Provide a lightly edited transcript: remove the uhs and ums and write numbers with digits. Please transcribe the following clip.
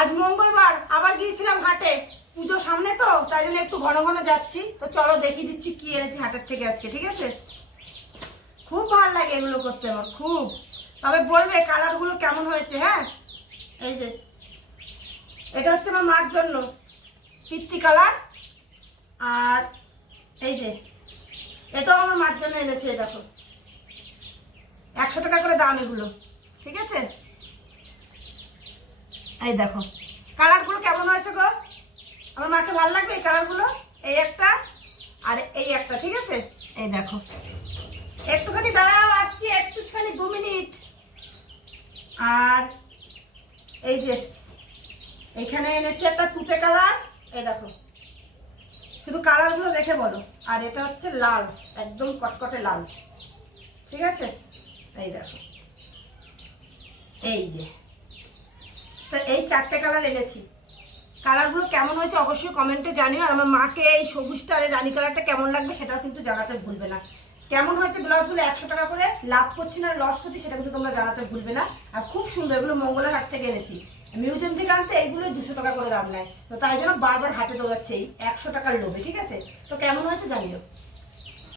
আজ মঙ্গলবার আবার গিয়েছিলাম হাটে, পুজো সামনে তো তাই জন্য একটু ঘন ঘন যাচ্ছি। তো চলো দেখিয়ে দিচ্ছি কি এনেছি হাটের থেকে আজকে, ঠিক আছে? খুব ভালো লাগে এগুলো করতে আমার খুব। তবে বলবে কালারগুলো কেমন হয়েছে। হ্যাঁ, এই যে এটা হচ্ছে আমার মার জন্য পিত্তি কালার, আর এই যে এটাও আমার মার জন্য এনেছে। দেখো 100 টাকা করে দাম এগুলো, ঠিক আছে? এই দেখো কালারগুলো কেমন হয়েছে গো, আমার মাকে ভালো লাগবে এই কালারগুলো। এই একটা আর এই একটা, ঠিক আছে? এই দেখো একটুখানি দাঁড়াও, আসছি একটুখানি 2 মিনিট। আর এই যে এখানে এনেছি একটা তুতে কালার, এই দেখো শুধু কালারগুলো দেখে বলো। আর এটা হচ্ছে লাল, একদম কটকটে লাল, ঠিক আছে? এই দেখো এই যে, তো এই 4টে কালার এনেছি। কালারগুলো কেমন হয়েছে অবশ্যই কমেন্টে জানিও। আর আমার মাকে এই সবুজটা আর রানী কালারটা কেমন লাগবে সেটাও কিন্তু জানাতে ভুলবে না। কেমন হয়েছে ব্লাউজগুলো 100 টাকা করে লাভ করছি না লস করছি সেটা কিন্তু তোমরা জানাতে ভুলবে না। আর খুব সুন্দর, এগুলো মঙ্গলের হাট থেকে এনেছি। মিউজিয়াম থেকে আনতে এইগুলো 200 টাকা করে দাম নেয়, তো তাই জন্য বারবার হাটে দৌড়াচ্ছে এই 100 টাকার লোভে, ঠিক আছে? তো কেমন হয়েছে জানিও।